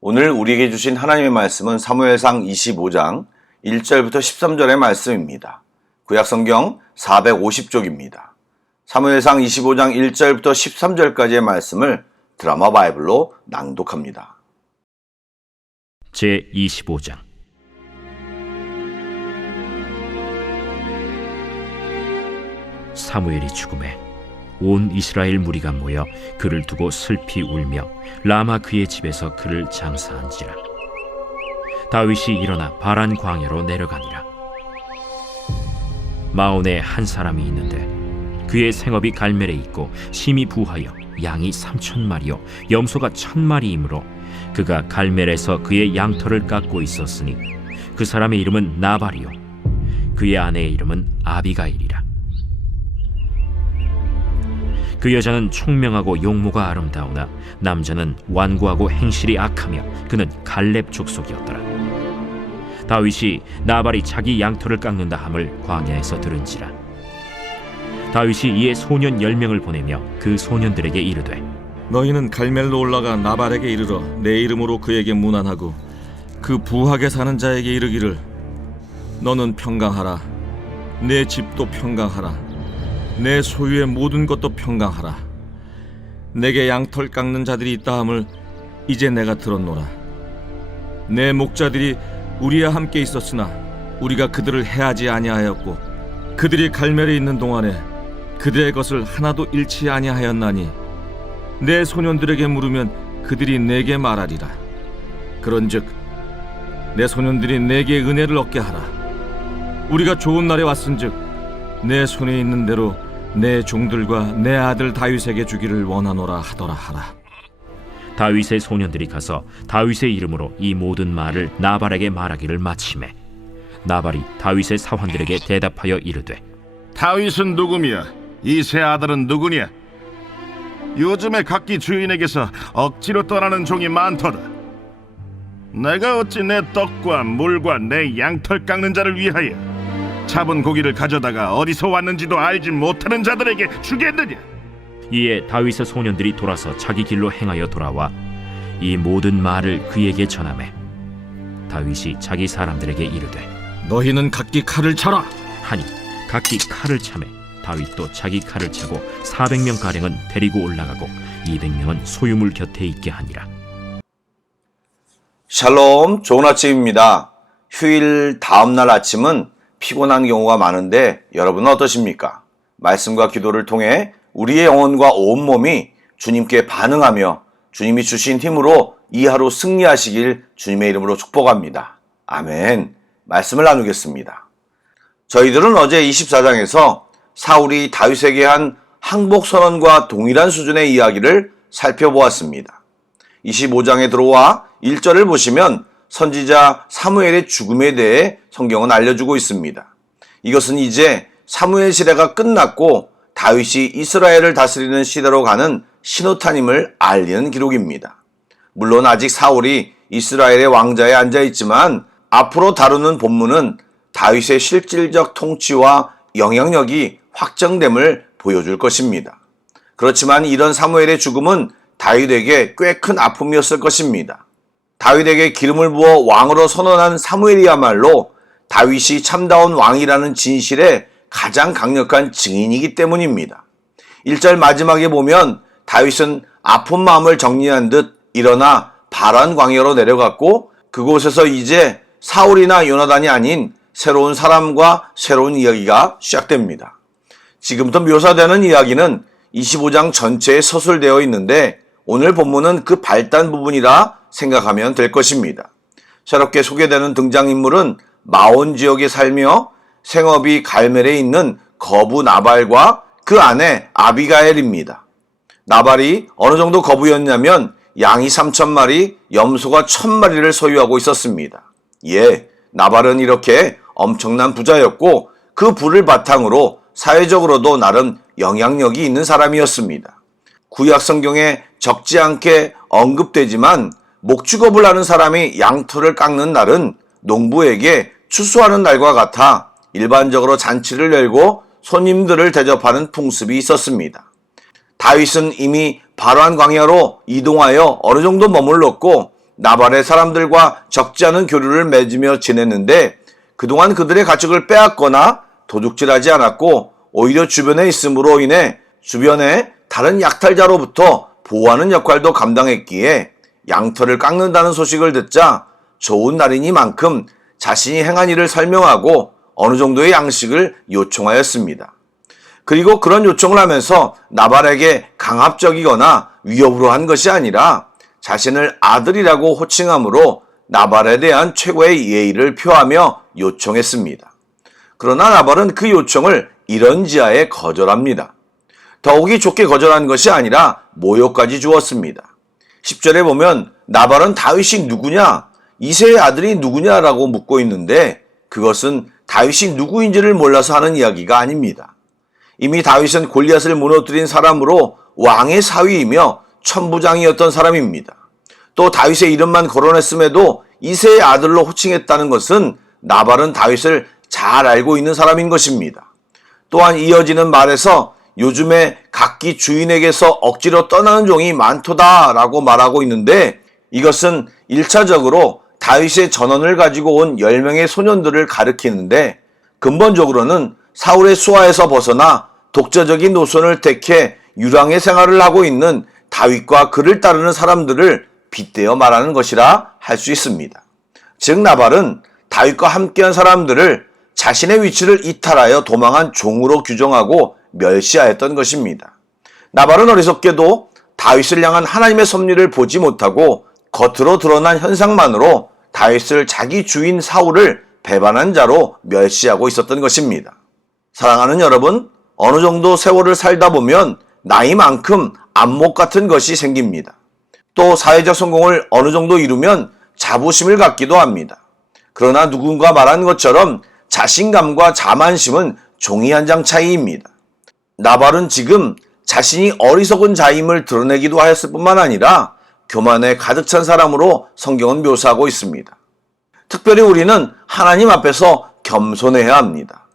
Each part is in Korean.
오늘 우리에게 주신 하나님의 말씀은 사무엘상 25장 1절부터 13절의 말씀입니다. 구약성경 450쪽입니다. 사무엘상 25장 1절부터 13절까지의 말씀을 드라마 바이블로 낭독합니다. 제25장. 사무엘이 죽음에 온 이스라엘 무리가 모여 그를 두고 슬피 울며 라마 그의 집에서 그를 장사한지라. 다윗이 일어나 바란 광야로 내려가니라. 마온에 한 사람이 있는데 그의 생업이 갈멜에 있고 심히 부하여 양이 3,000마리요 염소가 1,000마리이므로 그가 갈멜에서 그의 양털을 깎고 있었으니 그 사람의 이름은 나발이요 그의 아내의 이름은 아비가일이라. 그 여자는 총명하고 용모가 아름다우나 남자는 완고하고 행실이 악하며 그는 갈렙 족속이었더라. 다윗이 나발이 자기 양털을 깎는다 함을 광야에서 들은지라. 다윗이 이에 소년 10명을 보내며 그 소년들에게 이르되 너희는 갈멜로 올라가 나발에게 이르러 내 이름으로 그에게 문안하고 그 부하게 사는 자에게 이르기를 너는 평강하라. 내 집도 평강하라. 내 소유의 모든 것도 평강하라. 내게 양털 깎는 자들이 있다 함을 이제 내가 들었노라. 내 목자들이 우리와 함께 있었으나 우리가 그들을 해하지 아니하였고 그들이 갈멜에 있는 동안에 그들의 것을 하나도 잃지 아니하였나니 내 소년들에게 물으면 그들이 내게 말하리라. 그런즉 내 소년들이 내게 은혜를 얻게 하라. 우리가 좋은 날에 왔은즉 내 손에 있는 대로 내 종들과 내 아들 다윗에게 주기를 원하노라 하더라 하라. 다윗의 소년들이 가서 다윗의 이름으로 이 모든 말을 나발에게 말하기를 마치매 나발이 다윗의 사환들에게 대답하여 이르되 다윗은 누구며 이 세 아들은 누구냐? 요즘에 각기 주인에게서 억지로 떠나는 종이 많도다. 내가 어찌 내 떡과 물과 내 양털 깎는 자를 위하여 잡은 고기를 가져다가 어디서 왔는지도 알지 못하는 자들에게 주겠느냐? 이에 다윗의 소년들이 돌아서 자기 길로 행하여 돌아와 이 모든 말을 그에게 전하매 다윗이 자기 사람들에게 이르되 너희는 각기 칼을 차라 하니 각기 칼을 차매 다윗도 자기 칼을 차고 400명가량은 데리고 올라가고 200명은 소유물 곁에 있게 하니라. 샬롬, 좋은 아침입니다. 휴일 다음날 아침은 피곤한 경우가 많은데 여러분은 어떠십니까? 말씀과 기도를 통해 우리의 영혼과 온몸이 주님께 반응하며 주님이 주신 힘으로 이 하루 승리하시길 주님의 이름으로 축복합니다. 아멘. 말씀을 나누겠습니다. 저희들은 어제 24장에서 사울이 다윗에게 한 항복 선언과 동일한 수준의 이야기를 살펴보았습니다. 25장에 들어와 1절을 보시면 선지자 사무엘의 죽음에 대해 성경은 알려주고 있습니다. 이것은 이제 사무엘 시대가 끝났고 다윗이 이스라엘을 다스리는 시대로 가는 신호탄임을 알리는 기록입니다. 물론 아직 사울이 이스라엘의 왕자에 앉아있지만 앞으로 다루는 본문은 다윗의 실질적 통치와 영향력이 확정됨을 보여줄 것입니다. 그렇지만 이런 사무엘의 죽음은 다윗에게 꽤 큰 아픔이었을 것입니다. 다윗에게 기름을 부어 왕으로 선언한 사무엘이야말로 다윗이 참다운 왕이라는 진실의 가장 강력한 증인이기 때문입니다. 1절 마지막에 보면 다윗은 아픈 마음을 정리한 듯 일어나 바란 광야로 내려갔고 그곳에서 이제 사울이나 요나단이 아닌 새로운 사람과 새로운 이야기가 시작됩니다. 지금부터 묘사되는 이야기는 25장 전체에 서술되어 있는데 오늘 본문은 그 발단 부분이라 생각하면 될 것입니다. 새롭게 소개되는 등장인물은 마온 지역에 살며 생업이 갈멜에 있는 거부 나발과 그 아내 아비가엘입니다. 나발이 어느 정도 거부였냐면 양이 3,000마리, 염소가 1,000마리를 소유하고 있었습니다. 나발은 이렇게 엄청난 부자였고 그 부를 바탕으로 사회적으로도 나름 영향력이 있는 사람이었습니다. 구약 성경에 적지 않게 언급되지만 목축업을 하는 사람이 양털을 깎는 날은 농부에게 추수하는 날과 같아 일반적으로 잔치를 열고 손님들을 대접하는 풍습이 있었습니다. 다윗은 이미 바란 광야로 이동하여 어느 정도 머물렀고 나발의 사람들과 적지 않은 교류를 맺으며 지냈는데 그동안 그들의 가축을 빼앗거나 도둑질하지 않았고 오히려 주변에 있음으로 인해 주변의 다른 약탈자로부터 보호하는 역할도 감당했기에 양털을 깎는다는 소식을 듣자 좋은 날이니만큼 자신이 행한 일을 설명하고 어느 정도의 양식을 요청하였습니다. 그리고 그런 요청을 하면서 나발에게 강압적이거나 위협으로 한 것이 아니라 자신을 아들이라고 호칭함으로 나발에 대한 최고의 예의를 표하며 요청했습니다. 그러나 나발은 그 요청을 이런지하에 거절합니다. 더욱이 좋게 거절한 것이 아니라 모욕까지 주었습니다. 10절에 보면 나발은 다윗이 누구냐? 이새의 아들이 누구냐라고 묻고 있는데 그것은 다윗이 누구인지를 몰라서 하는 이야기가 아닙니다. 이미 다윗은 골리앗을 무너뜨린 사람으로 왕의 사위이며 천부장이었던 사람입니다. 또 다윗의 이름만 거론했음에도 이새의 아들로 호칭했다는 것은 나발은 다윗을 잘 알고 있는 사람인 것입니다. 또한 이어지는 말에서 요즘에 각기 주인에게서 억지로 떠나는 종이 많도다라고 말하고 있는데 이것은 1차적으로 다윗의 전원을 가지고 온 10명의 소년들을 가리키는데 근본적으로는 사울의 수하에서 벗어나 독자적인 노선을 택해 유랑의 생활을 하고 있는 다윗과 그를 따르는 사람들을 빗대어 말하는 것이라 할 수 있습니다. 즉 나발은 다윗과 함께한 사람들을 자신의 위치를 이탈하여 도망한 종으로 규정하고 멸시하였던 것입니다. 나발은 어리석게도 다윗을 향한 하나님의 섭리를 보지 못하고 겉으로 드러난 현상만으로 다윗을 자기 주인 사울을 배반한 자로 멸시하고 있었던 것입니다. 사랑하는 여러분, 어느 정도 세월을 살다 보면 나이만큼 안목 같은 것이 생깁니다. 또 사회적 성공을 어느 정도 이루면 자부심을 갖기도 합니다. 그러나 누군가 말한 것처럼 자신감과 자만심은 종이 한 장 차이입니다. 나발은 지금 자신이 어리석은 자임을 드러내기도 하였을 뿐만 아니라 교만에 가득 찬 사람으로 성경은 묘사하고 있습니다. 특별히 우리는 하나님 앞에서 겸손해야 합니다.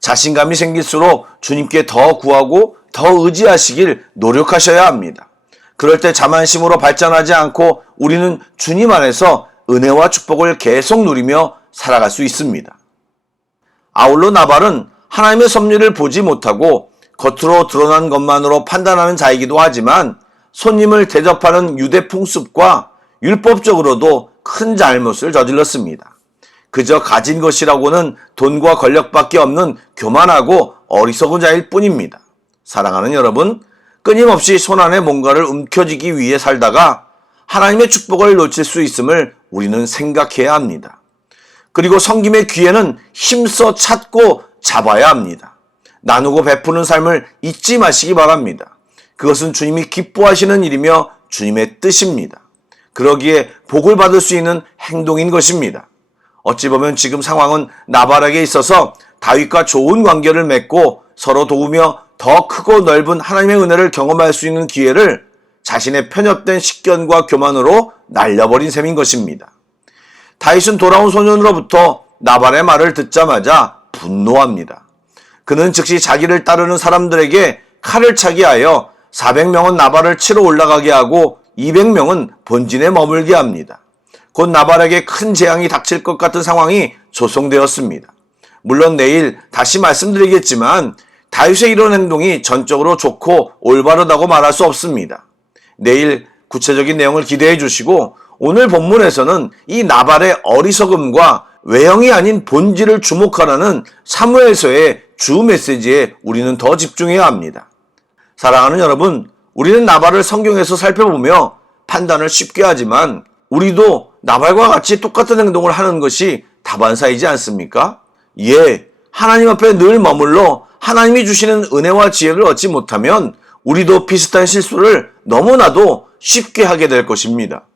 자신감이 생길수록 주님께 더 구하고 더 의지하시길 노력하셔야 합니다. 그럴 때 자만심으로 발전하지 않고 우리는 주님 안에서 은혜와 축복을 계속 누리며 살아갈 수 있습니다. 아울러 나발은 하나님의 섭리를 보지 못하고 겉으로 드러난 것만으로 판단하는 자이기도 하지만 손님을 대접하는 유대 풍습과 율법적으로도 큰 잘못을 저질렀습니다. 그저 가진 것이라고는 돈과 권력밖에 없는 교만하고 어리석은 자일 뿐입니다. 사랑하는 여러분, 끊임없이 손안에 뭔가를 움켜쥐기 위해 살다가 하나님의 축복을 놓칠 수 있음을 우리는 생각해야 합니다. 그리고 섬김의 기회는 힘써 찾고 잡아야 합니다. 나누고 베푸는 삶을 잊지 마시기 바랍니다. 그것은 주님이 기뻐하시는 일이며 주님의 뜻입니다. 그러기에 복을 받을 수 있는 행동인 것입니다. 어찌 보면 지금 상황은 나발에게 있어서 다윗과 좋은 관계를 맺고 서로 도우며 더 크고 넓은 하나님의 은혜를 경험할 수 있는 기회를 자신의 편협된 식견과 교만으로 날려버린 셈인 것입니다. 다윗은 돌아온 소년으로부터 나발의 말을 듣자마자 분노합니다. 그는 즉시 자기를 따르는 사람들에게 칼을 차게 하여 400명은 나발을 치러 올라가게 하고 200명은 본진에 머물게 합니다. 곧 나발에게 큰 재앙이 닥칠 것 같은 상황이 조성되었습니다. 물론 내일 다시 말씀드리겠지만 다윗의 이런 행동이 전적으로 좋고 올바르다고 말할 수 없습니다. 내일 구체적인 내용을 기대해 주시고 오늘 본문에서는 이 나발의 어리석음과 외형이 아닌 본질을 주목하라는 사무엘서의 주 메시지에 우리는 더 집중해야 합니다. 사랑하는 여러분, 우리는 나발을 성경에서 살펴보며 판단을 쉽게 하지만 우리도 나발과 같이 똑같은 행동을 하는 것이 다반사이지 않습니까? 예, 하나님 앞에 늘 머물러 하나님이 주시는 은혜와 지혜를 얻지 못하면 우리도 비슷한 실수를 너무나도 쉽게 하게 될 것입니다.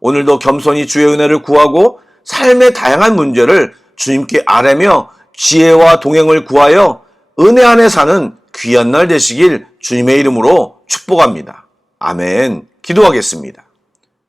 오늘도 겸손히 주의 은혜를 구하고 삶의 다양한 문제를 주님께 아뢰며 지혜와 동행을 구하여 은혜 안에 사는 귀한 날 되시길 주님의 이름으로 축복합니다. 아멘. 기도하겠습니다.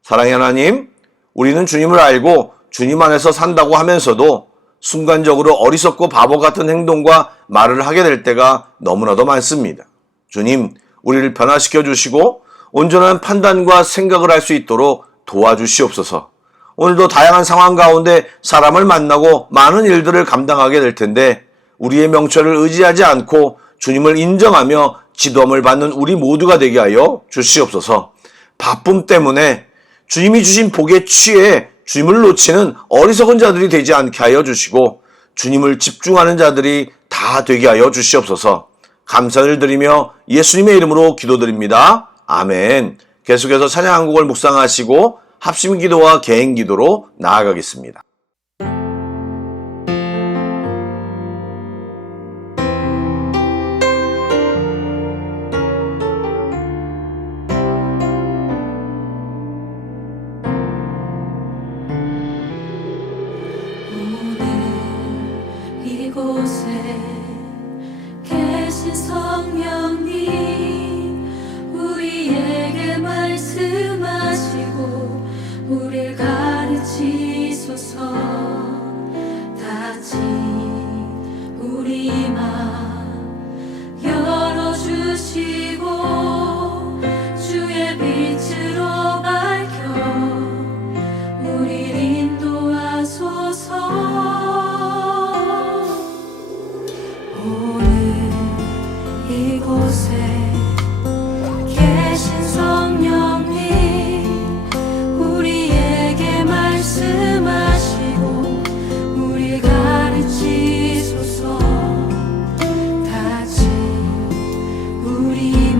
사랑의 하나님, 우리는 주님을 알고 주님 안에서 산다고 하면서도 순간적으로 어리석고 바보 같은 행동과 말을 하게 될 때가 너무나도 많습니다. 주님, 우리를 변화시켜 주시고 온전한 판단과 생각을 할 수 있도록 도와주시옵소서. 오늘도 다양한 상황 가운데 사람을 만나고 많은 일들을 감당하게 될 텐데 우리의 명철을 의지하지 않고 주님을 인정하며 지도함을 받는 우리 모두가 되게 하여 주시옵소서. 바쁨 때문에 주님이 주신 복에 취해 주님을 놓치는 어리석은 자들이 되지 않게 하여 주시고 주님을 집중하는 자들이 다 되게 하여 주시옵소서. 감사를 드리며 예수님의 이름으로 기도드립니다. 아멘. 계속해서 찬양 한 곡을 묵상하시고 합심 기도와 개인 기도로 나아가겠습니다. 이곳에 계신 성령님 우리에게 말씀하시고 우릴 가르치소서. 다진 우리 맘 열어주시고 주의 빛으로 밝혀 우릴 인도하소서. 이곳에 계신 성령님 우리에게 말씀하시고 우리 가르치소서. 다진 우리